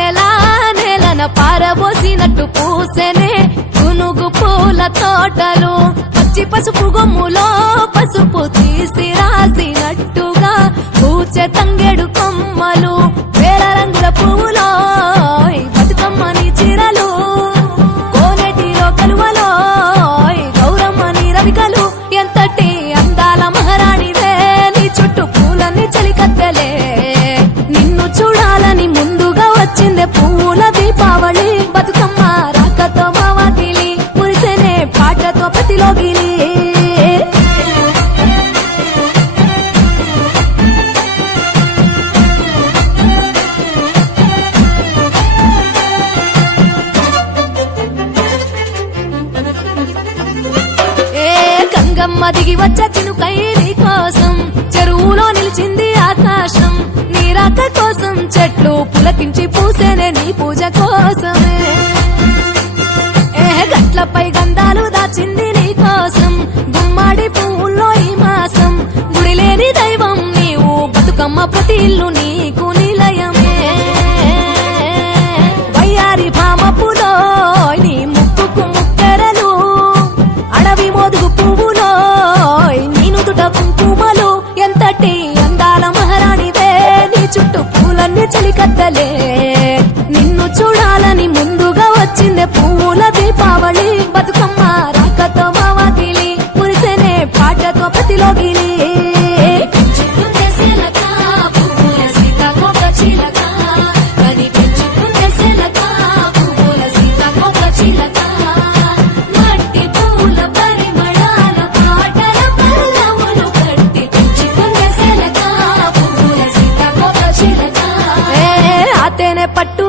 వెన్నెలా నేలన పారబోసినట్టు పూసెనే గునుగు పూల తోటలు పచ్చి పసుపు గొమ్ములో పసుపు తీసి రాసినట్టుగా పూచె తంగెడు కొమ్మలు వేల రంగుల పువ్వులో బతుకమ్మని చీరలు కోనేటిలో కలువలో గౌరమ్మని రవికలు ఎంతటి అందాల మహారాణివే నీ చుట్టూ పూలన్నీ చలికత్తెలే నిన్ను చూడాలని ముందుగా వచ్చిందే పూల దీపావళి బతుకమ్మ రాకతో మావాటిలి మురిసెనే పాటతో ప్రతిలోగిలి గంగమ్మ దిగి వచ్చే చినుకై నీ కోసం చెరువులో నిలిచింది ఆకాశం నీ రాక కోసం చెట్లు పులకించి పూసేనే నీ పూజ కోసమే గట్లపై గంధాలు దాచింది నీ కోసం గుమ్మాడి పువ్వుల్లో ఈ మాసం గుడి లేని దైవం నీవు బతుకమ్మ ప్రతి ఇల్లు నీకు నిలయమే వయ్యారి భామపులో నీ ముక్కుకు ముక్కెరలు అడవి మోదుగు పువ్వులో నీనుదుట కుంకుమలు ఎంతటి అందాల మహారాణివే నీ చుట్టూ పూలన్నీ చలికత్తలే నిన్ను చూడాలని ముందుగా వచ్చిందే పూల దీపావళి బతుకమ్మ రాకతో మావాటిలి మురిసెనే పాటతో ప్రతిలోగిలి పట్టు